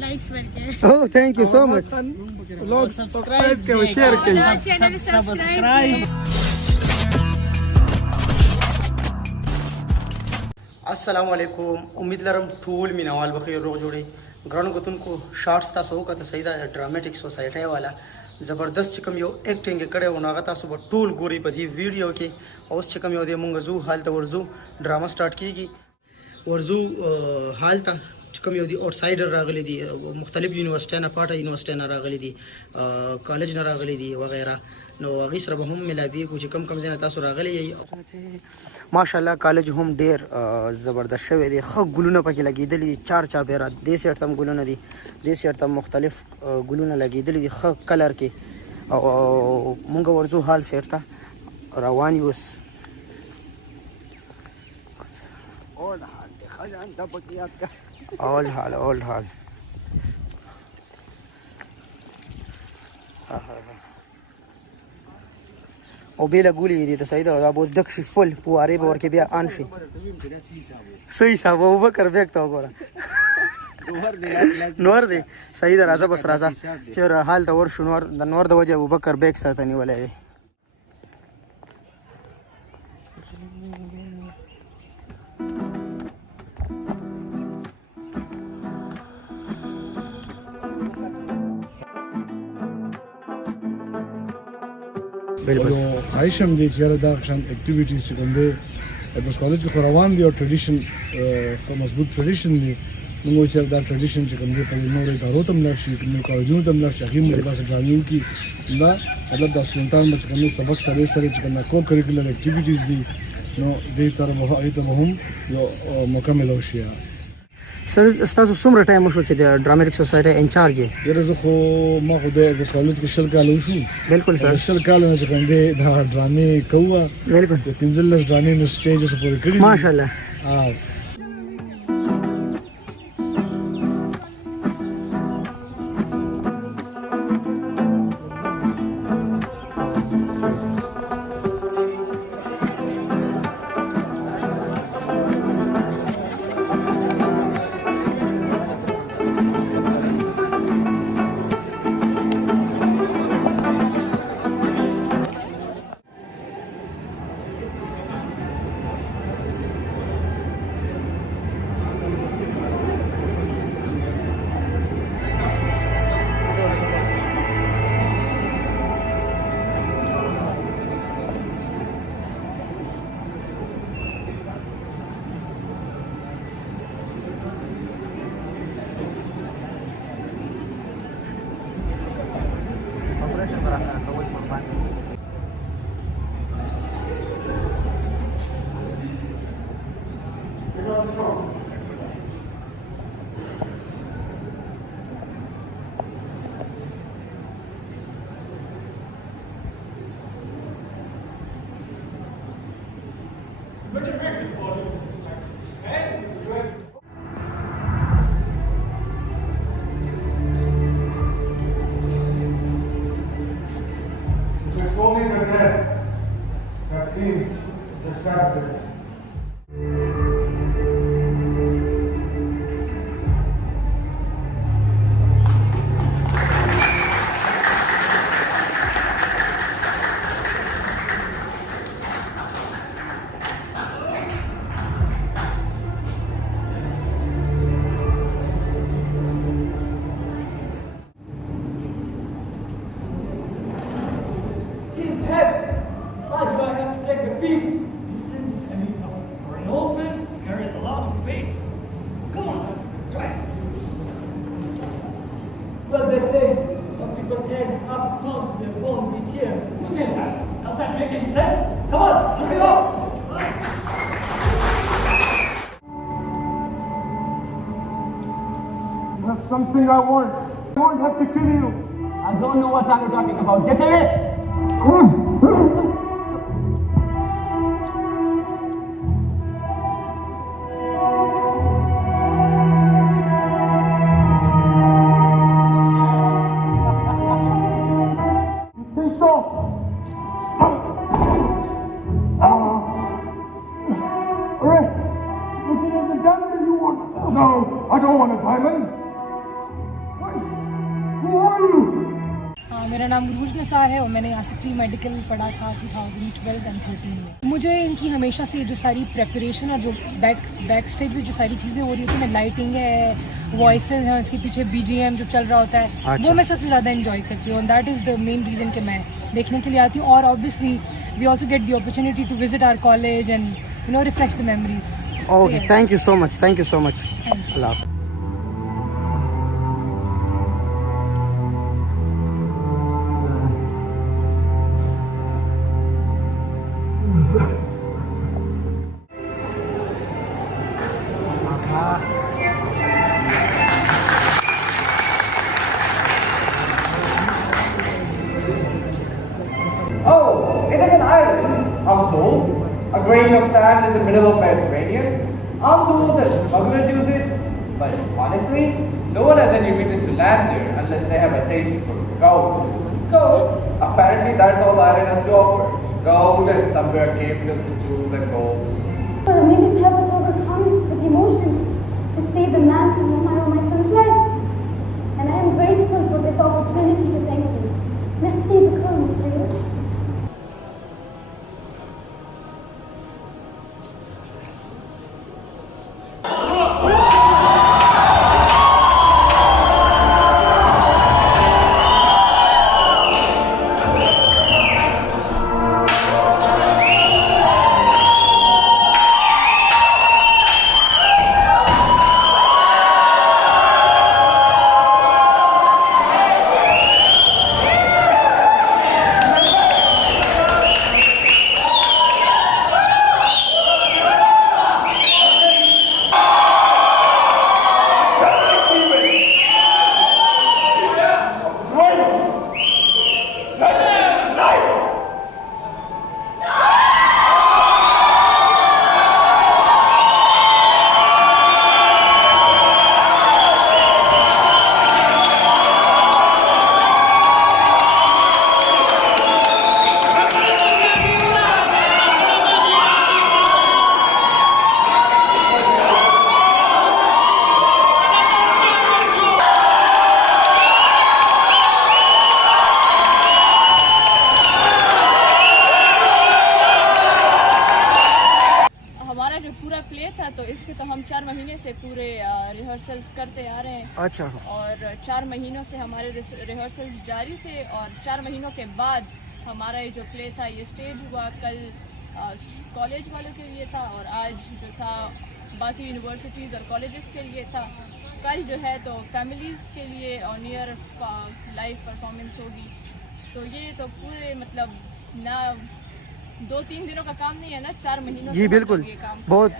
likes करके. Oh, thank you so much. लोग subscribe करो, शेयर करो. Channel subscribe. अस्सलाम वालेकुम. उम्मीद लरम ठूल मीनावाल बखैर रोग जोड़े ग्राउंड गुतुन को शॉर्ट्स तासो का सईदा ड्रामेटिक सोसाइटी वाला ज़बरदस्त चिकम यो एक्टिंग करे उनागा तासो ब टूल गोरी पदी वीडियो के उस चिकम यो दे मुंगजू हाल त वरजू ड्रामा स्टार्ट कीगी वरजू हाल त चिकम यो दी आउटसाइडर रागली दी मुख्तलिफ यूनिवर्सिटी ना पाटा यूनिवर्सिटी ना रागली दी कॉलेज ना रागली दी वगैरह नो अगीसर बहम मिलावी कुछ कम कम जना तासो रागली यही माशाल्लाह कॉलेज होम डेर ज़बरदस्त शवे दी ख गुलुना पकी लगी चार चाबेरा देश अर्थम गुलुना दी देश अर्थम मुख्तलिफ गुलुना लगी दी ख कलर के मुंगा वर्जू हाल सेरता रवान use old hall او بیل ګولې دي ته سیدا دا بوز دک شي فل پواره به ورکه بیا ان شي صحیح صاحب ابو بکر بیک تا وګوره نور دی سیدا راځه بس راځه چې حال ته ور شو نور د نور د وجه ابو بکر بیک ساتنی ولې بالکل خواهش هم دی چې دا قسم اکټیویټیز چې کوم دی په کالج کې روان دي او ټریډیشن خو مضبوط ټریډیشن دی موږ چې دا ټریډیشن چې کوم دی په نورو ادارو ته ملک شي کوم کالجونو ته ملک شي موږ تاسو ځانیو کې دا مطلب د سټوډنټانو چې کوم سبق سره چې کوم کو کریکولر اکټیویټیز دي نو دې تر هم یو مکمل شي سر استاد څومره ټایم شو چې د ډراماتیک سوسایټي انچارج یې یره خو ما خو د کالج کې شل کال وشو بالکل سر شل کال نه چې کوم دی دا ډرامې کوه بالکل د 15 ډرامې نو سټیج سپورټ کړی ماشاءالله Well, they say some people's heads up close to their bones each year. Who said that? Does that make any sense? Come on, look it up! You have something I want. I won't have to kill you. I don't know what you're talking about. Get away! No, I don't want a diamond. मेरा नाम गुरूज निसार है और मैंने यहाँ से pre medical पढ़ा था 2012 and 13 में। मुझे इनकी हमेशा से जो सारी प्रेपरेशन और जो बैक स्टेज में जो सारी चीज़ें हो रही होती हैं, लाइटिंग है, वॉइसेस हैं, इसके पीछे BGM जो चल रहा होता है, अच्छा। वो मैं सबसे ज़्यादा एंजॉय करती हूँ। That is the main reason कि मैं देखने के लिए आती हूँ। और obviously we also get the opportunity to visit our college and refresh the memories. Okay, thank you so much, thank you so much. अल्लाह हाफ़िज़। Oh, it is an island, I'm told. A grain of sand in the middle of Mediterranean. I'm told that smugglers use it, but honestly, no one has any reason to land there unless they have a taste for gold. Gold? Apparently that's all the island has to offer. Gold and somewhere cave filled with jewels and gold. For a minute I was overcome with emotion to see the man to whom I owe my son's life. And I am grateful for this opportunity to thank you. Merci beaucoup, monsieur. तो इसके तो हम 4 महीने से पूरे rehearsals करते आ रहे हैं। अच्छा। और 4 महीनों से हमारे रिहर्सल्स जारी थे और 4 महीनों के बाद हमारा ये जो प्ले था ये स्टेज हुआ। कल कॉलेज वालों के लिए था और आज जो था बाकी यूनिवर्सिटीज़ और कॉलेजेस के लिए था। कल जो है तो फैमिलीज़ के लिए ऑन ईयर लाइव परफॉर्मेंस होगी। तो ये तो पूरे मतलब ना 2-3 दिनों का काम नहीं है ना, 4 महीनों जी बिल्कुल, बहुत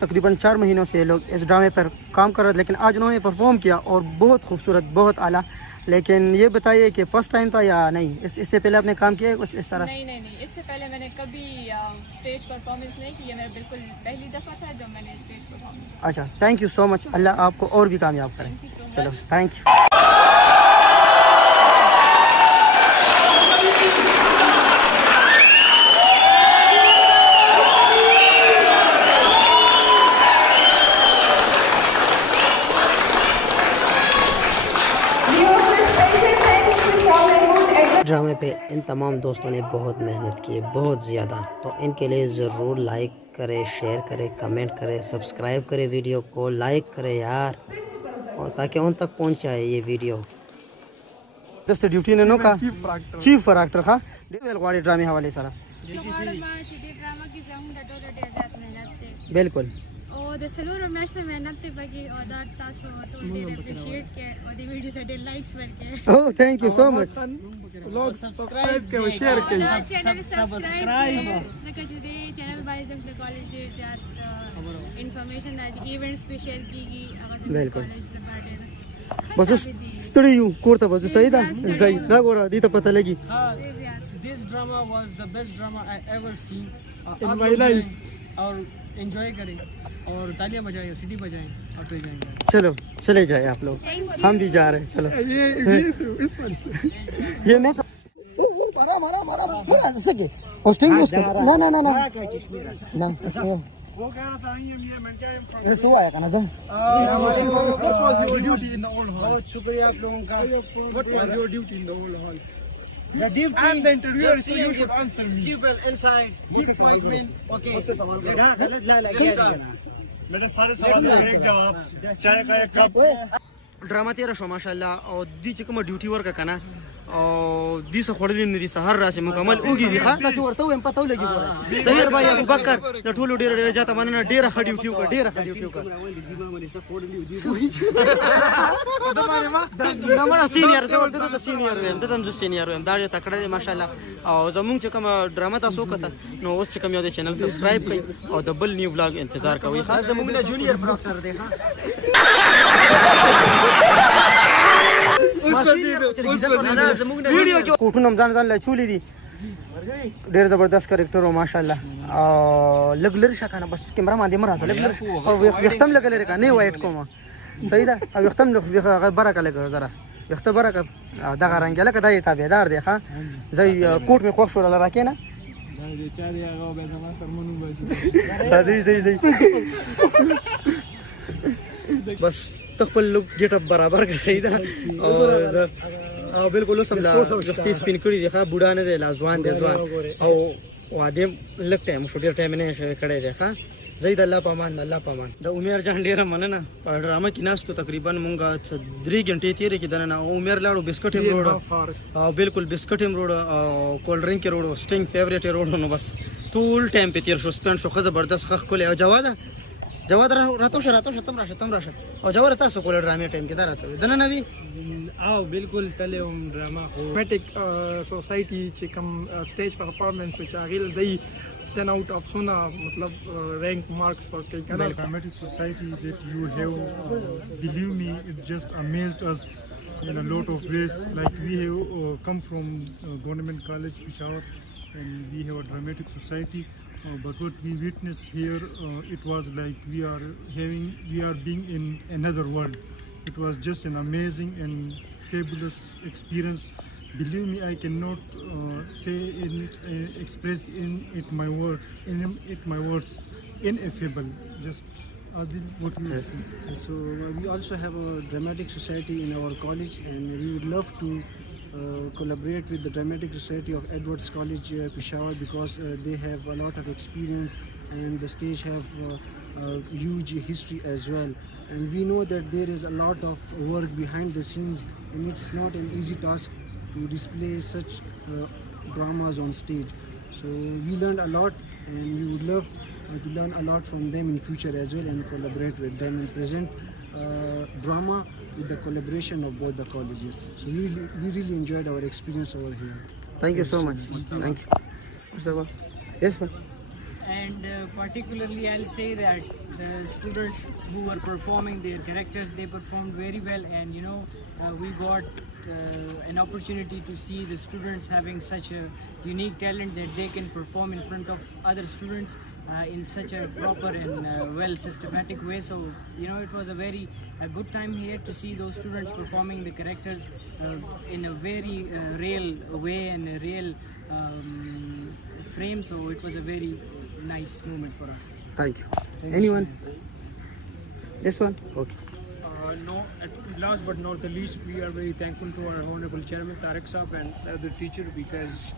तकरीबन 4 महीनों से लोग इस ड्रामे पर काम कर रहे थे, लेकिन आज उन्होंने परफॉर्म किया और बहुत खूबसूरत, बहुत आला। लेकिन ये बताइए कि फर्स्ट टाइम था या नहीं, इससे पहले आपने काम किया है कुछ इस तरह? नहीं, इससे पहले मैंने कभी स्टेज परफॉर्मेंस नहीं की है। मेरा बिल्कुल पहली दफ़ा था जब मैंने स्टेज परफॉर्मेंस। अच्छा, थैंक यू सो मच। अल्लाह आपको और भी कामयाब करें। चलो, थैंक यू। ड्रामे पे इन तमाम दोस्तों ने बहुत मेहनत की है, बहुत ज़्यादा। तो इनके लिए ज़रूर लाइक करें, शेयर करें, कमेंट करें, सब्सक्राइब करें, वीडियो को लाइक करें यार, और ताकि उन तक पहुंचाए ये वीडियो। दस्त ड्यूटी ने नो का चीफ फराक्टर हाँ वेलवाड़ी ड्रामे हवाले सारा बिल्कुल د څلورو میاشتو مهنت دی پکې او دا تاسو ټول ډېر اپریشیټ کړئ او د ویډیو ته ډېر لایکس ورکړئ. او ثانک یو سو مچ. لوګ سبسکرایب کړئ او شیر کړئ. چینل سبسکرایب لکه چې دې چینل باندې زموږ د کالج ډېر زیات انفارمیشن راځي، ایونټس په شیر کیږي هغه زموږ کالج د باندې. بس ستړي یو کوړه بس صحیح ده زای دا ګوره دې ته پته لګي. This drama was the best drama I ever seen in my life. और एंजॉय करें और तालियां बजाएं, सीटी बजाएं और फिर जाएंगे। चलो चले जाए आप लोग, हम भी जा रहे हैं। चलो ये मैं मारा सके होस्टिंग उसको ना ना ना ना ना वो कह रहा था ये मैं क्या ये सो आया का नजम What was your duty in the old hall? बहुत शुक्रिया आप लोगों का What was your duty in the old hall? The duty I'm the interviewer, so you should answer me. people inside keep quiet man okay لا गलत لا لا मेरे सारे सवालों का एक जवाब चाय का एक कप ड्रामा तेरा शो माशाल्लाह और दी چې کوم ډیوټي ورک کنه او دې څه خړلې نه دي سحر راشي مکمل اوږي دي ښه تاسو ورته ویم پته ولګي ګوره سیر بھائی ابو بکر د ټولو ډیر ډیر جاته مننه ډیره ښه ډیوټي وکړه ډیره ښه ډیوټي وکړه دا مړه سینیئر ته ورته د سینیئر ویم ته هم زه سینیئر ویم دا ډېر تکړه دی ماشاءالله او زمونږ چې کوم ډرامه تاسو وکړه نو اوس چې کوم یو د چینل سبسکرایب کړئ او د بل نیو ولاګ انتظار کوئ ښه زمونږ نه جونیئر پروډکټر دی ښه کوټونه ځان ځان لا چولې دي ډېر زبردست کریکټر او ماشاءالله او لګ لري شکنه بس کیمرا باندې مرزه لګ لري او وختم لګ لري کنه وایټ کوم صحیح ده او وختم لګ برکه لګ زره وخت برکه دغه رنگ لکه دای تابعدار دی ښا زي کوټ می خوښ شو لاره کینه دا چاري هغه به زما سرمنو باسي بس تخپل لوک ګټ اپ برابر کې صحیح ده او بالکل سم لا وختي سپین کړی دی ښا بوډا نه دی لا ځوان دی ځوان او واده لک ټایم شو ډیر ټایم نه شوی کړی دی ښا زید الله پامان الله پامان د عمر جان ډیر مننه په ډرامه کې ناستو تقریبا مونږه 3 غنټې تیرې کې دنه عمر لاړو بسکټ هم روړ او بالکل بسکټ هم روړ او کول ډرینک روړ سټینګ فیوریټ روړ نو بس ټول ټایم په تیر شو سپند شو خزه زبردست خخ کولې او جواد راتو شه تم راشه او جواد تاسو کول ډرامې ټایم کې دا راته دنه نوی او بالکل تله ډراما خو میټیک سوسایټي چې کوم سټیج پرفارمنس چې هغه دی 10 out of suna matlab rank marks for Kerala dramatic society that you have believe me it just amazed us in a lot of ways like we have come from government college Peshawar and we have a dramatic society but what we witnessed here it was like we are being in another world. It was just an amazing and fabulous experience. Believe me, I cannot express my words ineffable. Just Adil, what you will see. So we also have a dramatic society in our college, and we would love to collaborate with the dramatic society of Edwards College Peshawar because they have a lot of experience and the stage have huge history as well. And we know that there is a lot of work behind the scenes, and it's not an easy task to display such dramas on stage. So we learned a lot, and we would love to learn a lot from them in future as well and collaborate with them and present drama with the collaboration of both the colleges. So we really enjoyed our experience over here. Thank you so much. Thank you. Yes, sir. And particularly I'll say that the students who were performing their characters, they performed very well, and we got an opportunity to see the students having such a unique talent that they can perform in front of other students in such a proper and well systematic way. So it was a very good time here to see those students performing the characters in a very real way and a real frame. So it was a very nice moment for us. Thank you. Anyone? This one? Okay. No, last but not the least, we are very thankful to our Honorable Chairman Tariq Saab and the teacher because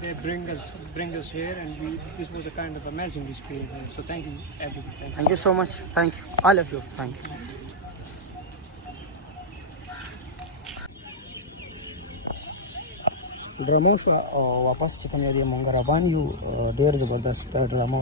they bring us here, and this was a kind of amazing display. So thank you everybody. Thank you so much. Thank you. All of you. Thank you. Drama वापस chicken area मंगरा बानी ढेर जबरदस्त drama